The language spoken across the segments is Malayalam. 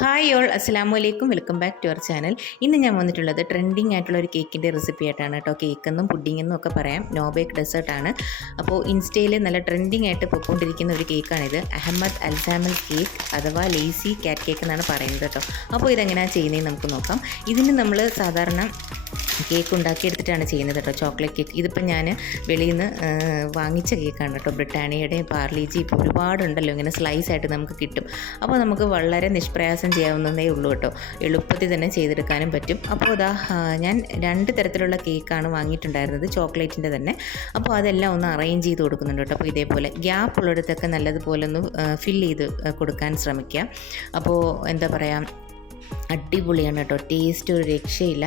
ഹായ് ഓൾ അസ്സലാമു അലൈക്കും, welcome back to our channel. ഇന്ന് ഞാൻ വന്നിട്ടുള്ളത് ട്രെൻഡിങ് ആയിട്ടുള്ള ഒരു കേക്കിൻ്റെ റെസിപ്പി ആയിട്ടാണ് കേട്ടോ. കേക്കെന്നും പുഡിങ്ങെന്നും ഒക്കെ പറയാം. നോ ബേക്ക് ഡെസേർട്ടാണ്. അപ്പോൾ ഇൻസ്റ്റയിൽ നല്ല ട്രെൻഡിങ് ആയിട്ട് പോയിക്കൊണ്ടിരിക്കുന്ന ഒരു കേക്കാണിത്. അഹമ്മദ് അൽസാമൽ കേക്ക് അഥവാ ലേസി കാറ്റ് കേക്ക് എന്നാണ് പറയുന്നത് കേട്ടോ. അപ്പോൾ ഇതെങ്ങനെയാണ് ചെയ്യുന്നതെന്ന് നമുക്ക് നോക്കാം. ഇതിന് നമ്മൾ സാധാരണ കേക്ക് ഉണ്ടാക്കിയെടുത്തിട്ടാണ് ചെയ്യുന്നത് കേട്ടോ. ചോക്ലേറ്റ് കേക്ക് ഇതിപ്പോൾ ഞാൻ വെളിയിൽ നിന്ന് വാങ്ങിച്ച കേക്കാണ് കേട്ടോ. ബ്രിട്ടാനിയയുടെയും പാർലിജി ഇപ്പോൾ ഒരുപാടുണ്ടല്ലോ, ഇങ്ങനെ സ്ലൈസ് ആയിട്ട് നമുക്ക് കിട്ടും. അപ്പോൾ നമുക്ക് വളരെ നിഷ്പ്രയാസം ചെയ്യാവുന്നതേ ഉള്ളൂ കേട്ടോ. എളുപ്പത്തിൽ തന്നെ ചെയ്തെടുക്കാനും പറ്റും. അപ്പോൾ അതാ ഞാൻ 2 തരത്തിലുള്ള കേക്കാണ് വാങ്ങിയിട്ടുണ്ടായിരുന്നത്, ചോക്ലേറ്റിൻ്റെ തന്നെ. അപ്പോൾ അതെല്ലാം ഒന്ന് അറേഞ്ച് ചെയ്ത് കൊടുക്കുന്നുണ്ട് കേട്ടോ. അപ്പോൾ ഇതേപോലെ ഗ്യാപ്പ് ഉള്ളിടത്തൊക്കെ നല്ലതുപോലെ ഒന്ന് ഫില്ല് ചെയ്ത് കൊടുക്കാൻ ശ്രമിക്കുക. അപ്പോൾ എന്താ പറയുക, അടിപൊളിയാണ് കേട്ടോ. ടേസ്റ്റ് ഒരു രക്ഷയില്ല.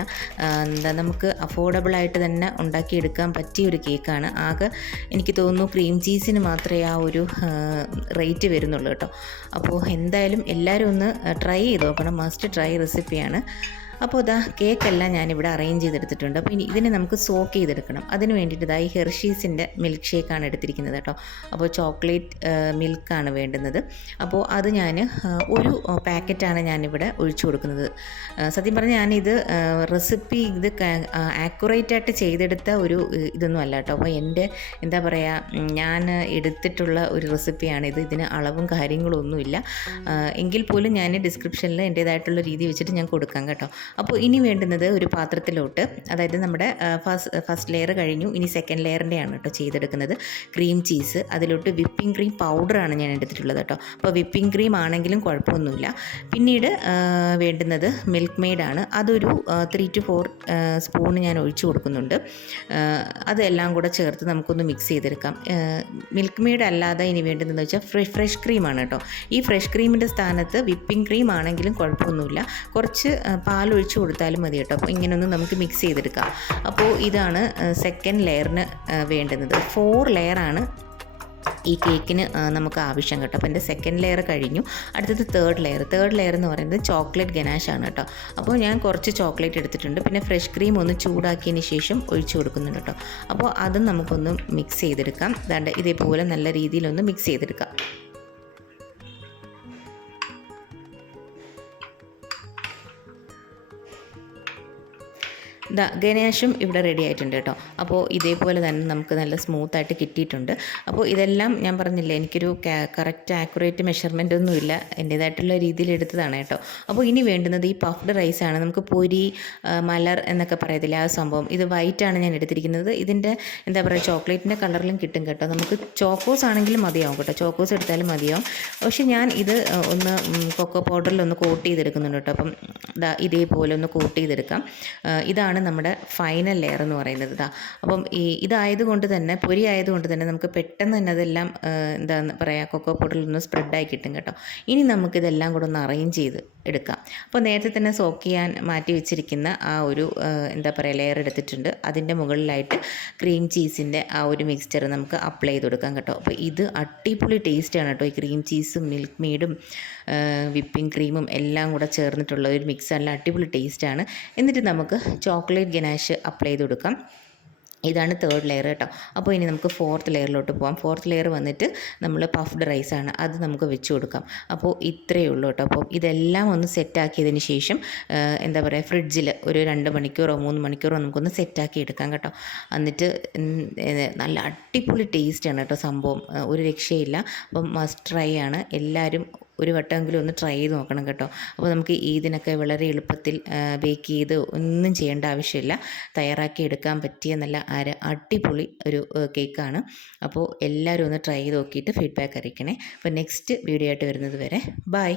നമുക്ക് അഫോർഡബിളായിട്ട് തന്നെ ഉണ്ടാക്കിയെടുക്കാൻ പറ്റിയൊരു കേക്കാണ്. ആകെ എനിക്ക് തോന്നുന്നു ക്രീം ചീസിന് മാത്രമേ ആ ഒരു റേറ്റ് വരുന്നുള്ളൂ കേട്ടോ. അപ്പോൾ എന്തായാലും എല്ലാവരും ഒന്ന് ട്രൈ ചെയ്ത് നോക്കണം. മസ്റ്റ് ട്രൈ റെസിപ്പിയാണ്. അപ്പോൾ ഇതാ കേക്കെല്ലാം ഞാനിവിടെ അറേഞ്ച് ചെയ്തെടുത്തിട്ടുണ്ട്. അപ്പോൾ ഇനി ഇതിനെ നമുക്ക് സോക്ക് ചെയ്തെടുക്കണം. അതിന് വേണ്ടിയിട്ട് ഇതായി ഹെർഷീസിൻ്റെ മിൽക്ക് ഷേക്കാണ് എടുത്തിരിക്കുന്നത് കേട്ടോ. അപ്പോൾ ചോക്ലേറ്റ് മിൽക്കാണ് വേണ്ടുന്നത്. അപ്പോൾ അത് ഞാൻ ഒരു പാക്കറ്റാണ് ഞാനിവിടെ ഒഴിച്ചു കൊടുക്കുന്നത്. സത്യം പറഞ്ഞാൽ ഞാനിത് റെസിപ്പി ആക്യുറേറ്റായിട്ട് ചെയ്തെടുത്ത ഒരു ഇതൊന്നും അല്ല കേട്ടോ. അപ്പോൾ എൻ്റെ എന്താ പറയുക, ഞാൻ എടുത്തിട്ടുള്ള ഒരു റെസിപ്പിയാണിത്. ഇതിന് അളവും കാര്യങ്ങളും ഒന്നുമില്ല. എങ്കിൽ പോലും ഞാൻ ഡിസ്ക്രിപ്ഷനിൽ എൻ്റേതായിട്ടുള്ള രീതി വെച്ചിട്ട് ഞാൻ കൊടുക്കാം കേട്ടോ. അപ്പോൾ ഇനി വേണ്ടുന്നത് ഒരു പാത്രത്തിലോട്ട്, അതായത് നമ്മുടെ ഫസ്റ്റ് ലെയർ കഴിഞ്ഞു, ഇനി സെക്കൻഡ് ലെയറിൻ്റെയാണ് കേട്ടോ ചെയ്തെടുക്കുന്നത്. ക്രീം ചീസ്, അതിലോട്ട് വിപ്പിംഗ് ക്രീം പൗഡറാണ് ഞാൻ എടുത്തിട്ടുള്ളത് കേട്ടോ. അപ്പോൾ വിപ്പിംഗ് ക്രീം ആണെങ്കിലും കുഴപ്പമൊന്നുമില്ല. പിന്നീട് വേണ്ടുന്നത് മിൽക്ക് മെയ്ഡാണ്. അതൊരു 3 to 4 സ്പൂൺ ഞാൻ ഒഴിച്ചു കൊടുക്കുന്നുണ്ട്. അതെല്ലാം കൂടെ ചേർത്ത് നമുക്കൊന്ന് മിക്സ് ചെയ്തെടുക്കാം. മിൽക്ക് മെയ്ഡ് അല്ലാതെ ഇനി വേണ്ടുന്നതെന്ന് വെച്ചാൽ ഫ്രഷ് ക്രീമാണ് കേട്ടോ. ഈ ഫ്രഷ് ക്രീമിൻ്റെ സ്ഥാനത്ത് വിപ്പിംഗ് ക്രീം ആണെങ്കിലും കുഴപ്പമൊന്നുമില്ല, കുറച്ച് പാൽ ഒഴിച്ചു കൊടുത്താലും മതി കേട്ടോ. അപ്പോൾ ഇങ്ങനെയൊന്ന് നമുക്ക് മിക്സ് ചെയ്തെടുക്കാം. അപ്പോൾ ഇതാണ് സെക്കൻഡ് ലെയറിന് വേണ്ടുന്നത്. 4 ലെയറാണ് ഈ കേക്കിന് നമുക്ക് ആവശ്യം കേട്ടോ. അപ്പോൾ എൻ്റെ സെക്കൻഡ് ലെയർ കഴിഞ്ഞു. അടുത്തത് തേർഡ് ലെയർ എന്ന് പറയുന്നത് ചോക്ലേറ്റ് ഗനാഷാണ് കേട്ടോ. അപ്പോൾ ഞാൻ കുറച്ച് ചോക്ലേറ്റ് എടുത്തിട്ടുണ്ട്. പിന്നെ ഫ്രഷ് ക്രീം ഒന്ന് ചൂടാക്കിയതിന് ശേഷം ഒഴിച്ചു കൊടുക്കുന്നുണ്ട് കേട്ടോ. അപ്പോൾ അതും നമുക്കൊന്ന് മിക്സ് ചെയ്തെടുക്കാം. ദാണ്ട് ഇതേപോലെ നല്ല രീതിയിലൊന്ന് മിക്സ് ചെയ്തെടുക്കാം. ഗണേഷും ഇവിടെ റെഡി ആയിട്ടുണ്ട് കേട്ടോ. അപ്പോൾ ഇതേപോലെ തന്നെ നമുക്ക് നല്ല സ്മൂത്തായിട്ട് കിട്ടിയിട്ടുണ്ട്. അപ്പോൾ ഇതെല്ലാം ഞാൻ പറഞ്ഞില്ലേ, എനിക്കൊരു കറക്റ്റ് ആക്യുറേറ്റ് മെഷർമെൻ്റ് ഒന്നുമില്ല, എൻ്റേതായിട്ടുള്ള രീതിയിൽ എടുത്തതാണ് കേട്ടോ. അപ്പോൾ ഇനി വേണ്ടുന്നത് ഈ പഫ്ഡ് റൈസാണ്. നമുക്ക് പൊരി, മലർ എന്നൊക്കെ പറയത്തില്ല, ആ സംഭവം. ഇത് വൈറ്റാണ് ഞാൻ എടുത്തിരിക്കുന്നത്. ഇതിൻ്റെ എന്താ പറയുക, ചോക്ലേറ്റിൻ്റെ കളറിലും കിട്ടും കേട്ടോ. നമുക്ക് ചോക്കോസ് ആണെങ്കിലും മതിയാവും കേട്ടോ, ചോക്കോസ് എടുത്താലും മതിയാവും. പക്ഷെ ഞാൻ ഇത് ഒന്ന് കൊക്കോ പൗഡറിലൊന്ന് കോട്ട് ചെയ്തെടുക്കുന്നുണ്ട് കേട്ടോ. അപ്പം ഇതേപോലെ ഒന്ന് കോട്ട് ചെയ്തെടുക്കാം. ഇതാണ് നമ്മുടെ ഫൈനൽ ലെയർ എന്ന് പറയുന്നത്. അപ്പം ഇതായതുകൊണ്ട് തന്നെ, പൊരി ആയതുകൊണ്ട് തന്നെ നമുക്ക് പെട്ടെന്ന് തന്നെ അതെല്ലാം എന്താ പറയുക, കൊക്കോ പൗഡറിലൊന്ന് സ്പ്രെഡായി കിട്ടും കേട്ടോ. ഇനി നമുക്കിതെല്ലാം കൂടെ ഒന്ന് അറേഞ്ച് ചെയ്ത് എടുക്കാം. അപ്പോൾ നേരത്തെ തന്നെ സോക്ക് ചെയ്യാൻ മാറ്റി വെച്ചിരിക്കുന്ന ആ ഒരു എന്താ പറയുക ലെയർ എടുത്തിട്ടുണ്ട്. അതിൻ്റെ മുകളിലായിട്ട് ക്രീം ചീസിൻ്റെ ആ ഒരു മിക്സ്ചർ നമുക്ക് അപ്ലൈ ചെയ്ത് കൊടുക്കാം കേട്ടോ. അപ്പോൾ ഇത് അടിപൊളി ടേസ്റ്റാണ് കേട്ടോ. ഈ ക്രീം ചീസും മിൽക്ക് മെയ്ഡും വിപ്പിംഗ് ക്രീമും എല്ലാം കൂടെ ചേർന്നിട്ടുള്ള ഒരു മിക്സ് നല്ല അടിപൊളി ടേസ്റ്റാണ്. എന്നിട്ട് നമുക്ക് ചോക്ലേറ്റ് ഗനാഷ് അപ്ലൈ ചെയ്ത് കൊടുക്കാം. ഇതാണ് തേർഡ് ലെയർ കേട്ടോ. അപ്പോൾ ഇനി നമുക്ക് 4th ലെയറിലോട്ട് പോകാം. 4th ലെയർ വന്നിട്ട് നമ്മൾ പഫ്ഡ് റൈസാണ്, അത് നമുക്ക് വെച്ച് കൊടുക്കാം. അപ്പോൾ ഇത്രയേ ഉള്ളൂ കേട്ടോ. അപ്പോൾ ഇതെല്ലാം ഒന്ന് സെറ്റാക്കിയതിന് ശേഷം എന്താ പറയുക, ഫ്രിഡ്ജിൽ ഒരു 2 മണിക്കൂറോ 3 മണിക്കൂറോ നമുക്കൊന്ന് സെറ്റാക്കി എടുക്കാം കേട്ടോ. എന്നിട്ട് നല്ല അടിപൊളി ടേസ്റ്റാണ് കേട്ടോ സംഭവം, ഒരു രക്ഷയില്ല. അപ്പം മസ്റ്റ് ട്രൈ ആണ്. എല്ലാവരും ഒരു വട്ടമെങ്കിലും ഒന്ന് ട്രൈ ചെയ്ത് നോക്കണം കേട്ടോ. അപ്പോൾ നമുക്ക് ഇതിനൊക്കെ വളരെ എളുപ്പത്തിൽ ബേക്ക് ചെയ്ത് ഒന്നും ചെയ്യേണ്ട ആവശ്യമില്ല, തയ്യാറാക്കി എടുക്കാൻ പറ്റിയ നല്ല അടിപൊളി ഒരു കേക്കാണ്. അപ്പോൾ എല്ലാവരും ഒന്ന് ട്രൈ ചെയ്ത് നോക്കിയിട്ട് ഫീഡ്ബാക്ക് അറിയിക്കണേ. അപ്പോൾ നെക്സ്റ്റ് വീഡിയോ ആയിട്ട് വരുന്നത് വരെ ബൈ.